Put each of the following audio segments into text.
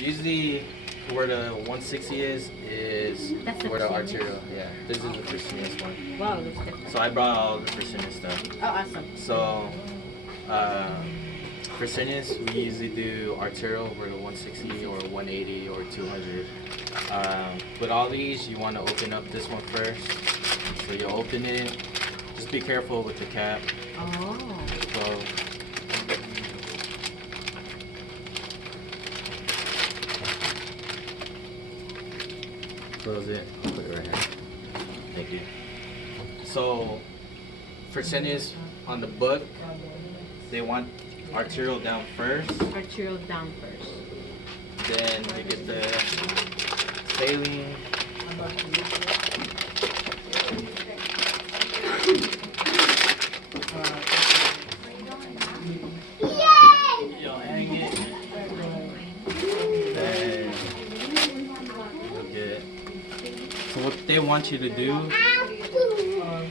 Usually, where the 160 is That's where the Fresenius? arterial. Yeah, this is the Fresenius one. Wow, that's different. So I brought all the Fresenius stuff. Oh, awesome. So, Fresenius, we usually do arterial where the 160 or 180 or 200. With all these, you want to open up this one first. So you open it. Just be careful with the cap. Oh. So, close it. I'll put it right here. Thank you. So, Fresenius on the book, they want arterial down first. Arterial down first. Then you get the saline. You'll hang it. Then you'll get. So what they want you to do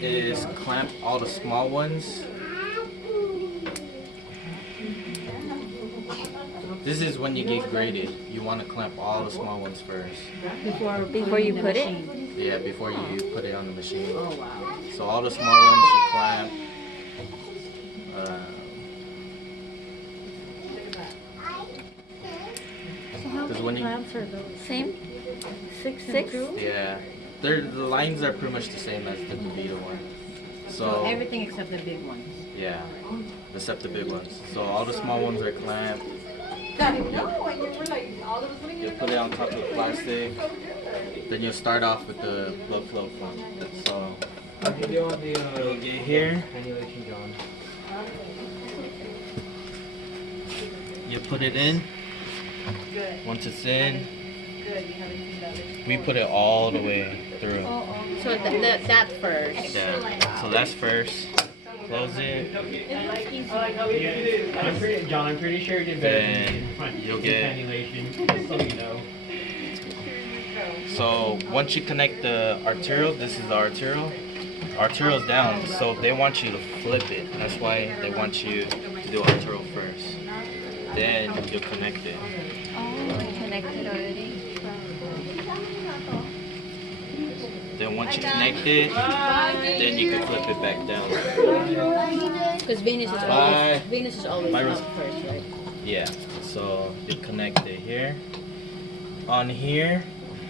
is clamp all the small ones. This is when you get graded. You want to clamp all the small ones first. Before you put it? Yeah, before you put it on the machine. Oh wow. So all the small ones you clamp. So how Because when many you- clamps are those? Same? Six? Yeah, the lines are pretty much the same as the DeVita one. So Everything except the big ones. yeah, except the big ones. So all the small ones are clamped. You'll put it on top of the plastic. Then you'll start off with the blood flow pump. So you'll get here. You put it in. Once it's in, we put it all the way through. So that first. Yeah. So that's first. Close it. John, I'm pretty sure you did better than Then me in front you'll get. cannulation, just so you know. So once you connect the arterial, this is the arterial. Arterial's down, so they want you to flip it. That's why they want you to do arterial first. Then you'll connect it. Oh, connected already. Then once you connect it, then you can flip it back down. Because Venus is Bye. always Bye, up Rose. first, right? Yeah. So you connect it here. On here,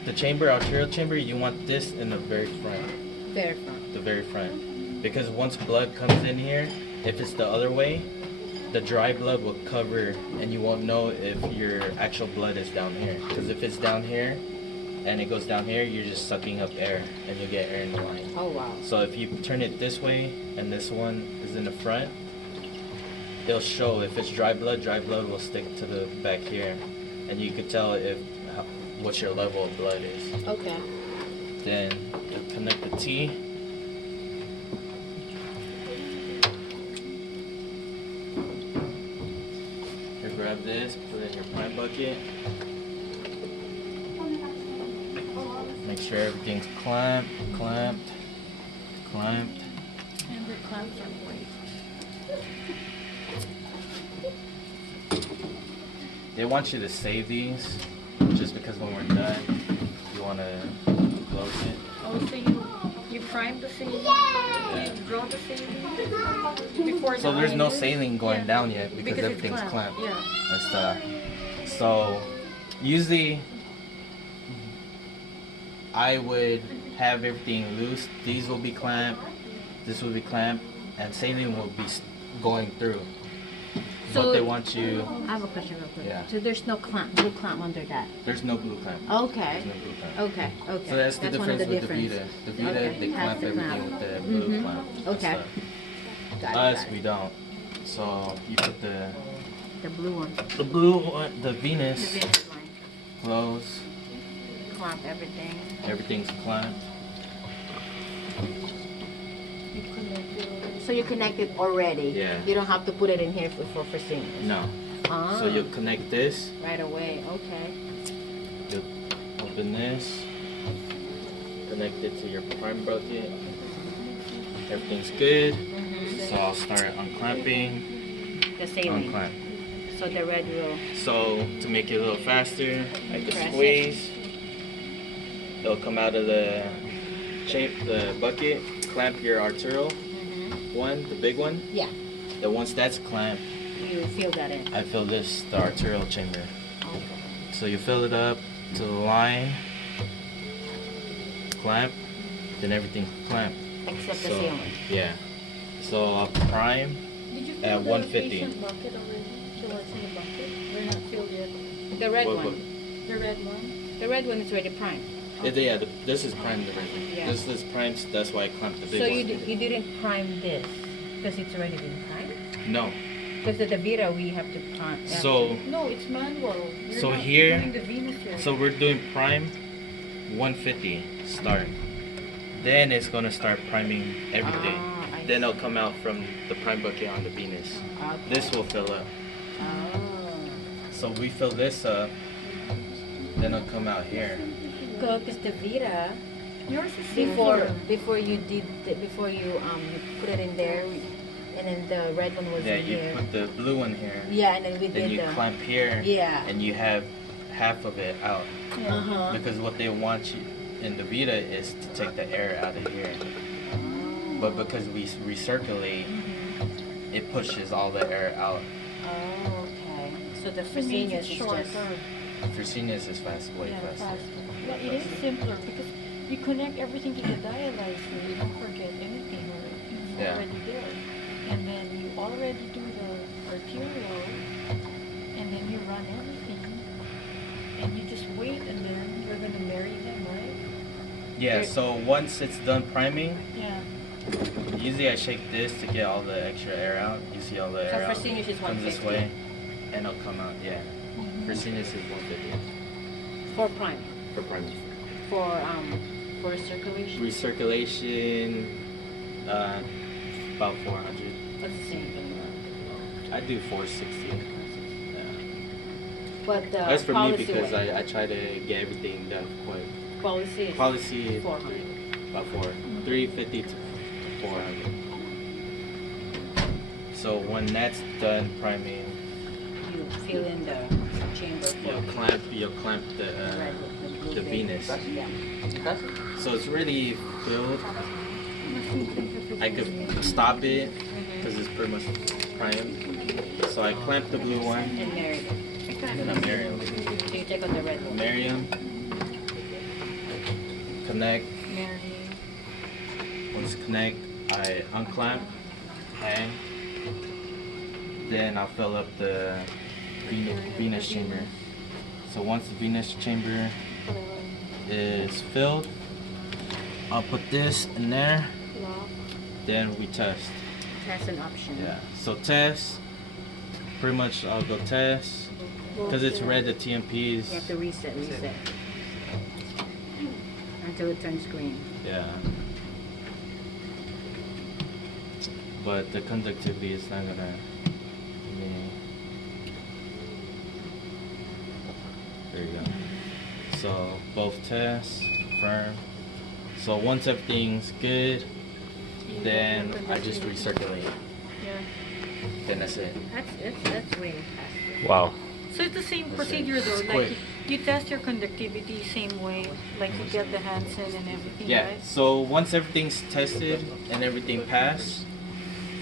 the chamber, arterial chamber, you want this in the very front. Very front. The very front. Because once blood comes in here, if it's the other way, the dry blood will cover and you won't know if your actual blood is down here. Because if it's down here and it goes down here, you're just sucking up air and you'll get air in the line. Oh wow. So if you turn it this way and this one is in the front, it'll show if it's dry blood will stick to the back here. And you could tell what your level of blood is. Okay. Then you connect the T. You grab this, put it in your pint bucket. Make sure everything's clamped. And the clamps are white. They want you to save these, just because when we're done, you want to close it. Oh, so you prime the saline? Yeah. You draw the saline before So the there's no iron? saline going Yeah. down yet because it's everything's clamped. Yeah. and stuff. So usually I would have everything loose. These will be clamped, this will be clamped, and saline will be going through. So- But they want you. I have a question real quick. Yeah. So there's no blue clamp under that? There's no blue clamp. Okay. There's no blue clamp. Okay. Okay. So that's the one of difference the with difference. the Vita. The Vita, Okay. they Has clamp the everything clamp. with the blue Mhm. clamp. and Okay. stuff. Got it, Us, got we it. don't. So you put the The blue one. the The Venus Venus line. close. Clamp everything. Everything's clamped. So you connect it already? Yeah. You don't have to put it in here for Fresenius? No. Ah. So you'll connect this. Right away. Okay. You'll open this. Connect it to your prime bucket. Everything's good. Mm-hmm. So I'll start unclamping. The saline. Unclamp. So the red will. So to make it a little faster, I can Press it. squeeze. It'll come out of the bucket. Clamp your arterial one, the big one. Yeah. Then once that's clamped, You fill that in. I fill this, the arterial chamber. Okay. So you fill it up to the line, clamp, then everything clamp. Except the So, sealant. yeah. So I'll prime. Did you At fill the 150. patient bucket already? So what's in the bucket? We're not filled yet. The red What- one. The red one? The red one is already primed. This is primed already. Yeah. This is primed, that's why I clamped the big So one. you didn't prime this because it's already been primed? No. Because the Vita we have to prime. So No, it's manual. You're So not here- doing the Venus yet. So we're doing prime 150 start. Then it's gonna start priming everything. I Then it'll come out from the prime bucket on the Venus. Okay. This will fill up. Oh. So we fill this up, then it'll come out here. Because the Vita Yours is before you put it in there, and then the red one was Yeah, in you here. put the blue one here. Yeah, and then we Then did you the. clamp here. Yeah. And you have half of it out. Uh huh. Because what they want you in the Vita is to take the air out of here. But because we recirculate, it pushes all the air out. Oh, okay. So the It means Fresenius it's is shorter. just. Fresenius is fast, way Yeah, faster. faster. Well, it is simpler because you connect everything to the dialyzer. You don't forget anything, or it's Yeah. already there. And then you already do the arterial, and then you run everything, and you just wait, and then you're gonna marry them, right? Yeah, so once it's done priming, Yeah. usually I shake this to get all the extra air out. You see all the So air out? Fresenius is Comes this 150 way, and it'll come out, yeah. Fresenius is 150 for prime. for priming. For circulation. Recirculation, about 400. That's the same thing. I do 460. Yeah. But the That's for me policy because way. I try to get everything done quick. Policy is Policy 400. about 350 to 400. So when that's done priming, You fill in the chamber for you'll clamp the red, blue the bit. Venus. Yeah. So it's really filled. I could stop it because it's pretty much primed. So I clamp the blue one And marry them. and I marry them. So you take out the red one. Marry them. Connect. Marry. Once connect, I unclamp, hang. Then I'll fill up the Venus chamber. So once the Venus chamber is filled, I'll put this in there. Then we test. That's an option. Yeah. So test. Pretty much I'll go test. Because it's red, the TMPs. You have to reset. Until it turns green. Yeah. But the conductivity is not gonna. There you go. So both tests confirm. So once everything's good, then I just recirculate. Yeah. Then that's it. That's way faster. Wow. So it's the same That's procedure it. though, It's like quick. you test your conductivity same way, like you get the Hansen and everything, Yeah. right? So once everything's tested and everything passed,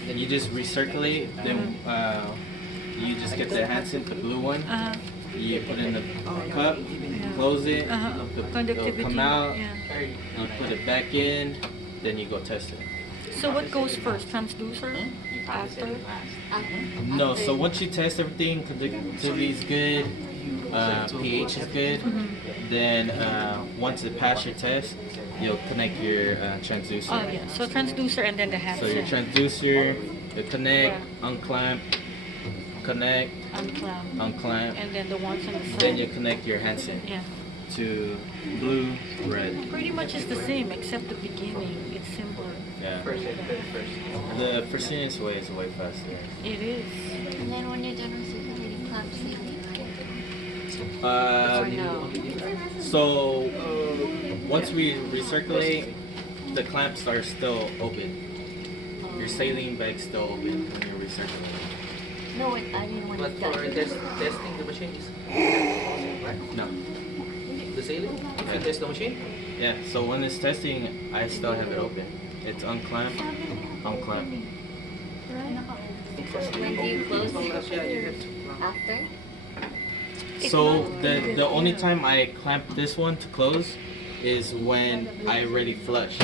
then you just recirculate. Then you just get the Hansen, the blue one. You put in the cup, close it. It'll Conductivity. come out. Yeah. You put it back in. Then you go test it. So what goes first, transducer? After? No, so once you test everything, conductivity is good, pH is good, then once it passes your test, you'll connect your transducer. Oh yeah, so transducer and then the So your Hansen. transducer, you connect, unclamp, connect, unclamp, And then the ones on the side. then you connect your Hansen Yeah. to blue, red. Pretty much it's the same except the beginning. It's simpler. Yeah. The Fresenius way is way faster. It is. And then when you're done recirculating, clamp sealant. No. So once we recirculate, the clamps are still open. Your saline bag's still open when you're recirculating. No, I mean when But it's for done. testing the machine is right? No. The ceiling? If you test the machine? Yeah, so when it's testing, I still have it open. It's unclamped, unclamped. When do you close Because yeah, you have to after? So the only time I clamp this one to close is when I already flush.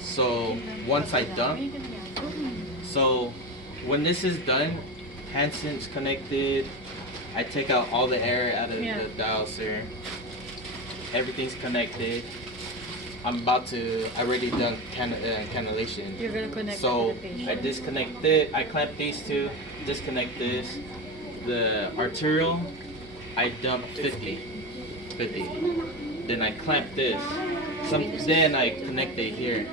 So once I dump, so when this is done, Hansen's connected. I take out all the air out of the dowser. Everything's connected. I'm about to. I already done cannulation. You're gonna connect So it to the patient. I disconnect it. I clamp these two. Disconnect this. The arterial, I dump 50. Then I clamp this. Then I connect it here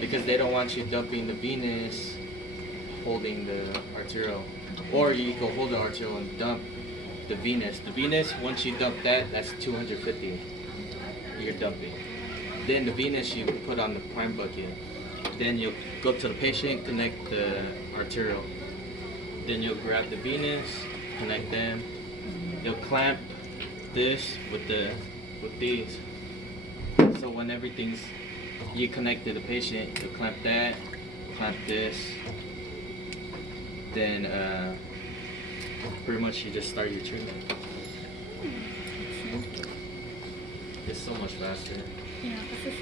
because they don't want you dumping the venous, holding the arterial, or you can hold the arterial and dump the venous. The venous, once you dump that, that's 250. You're dumping. Then the venous you put on the prime bucket. Then you'll go to the patient, connect the arterial. Then you'll grab the venous, connect them. You'll clamp this with these. So when everything's you connect to the patient, you'll clamp that, clamp this. Then pretty much you just start your treatment. It's so much faster. Yeah, this is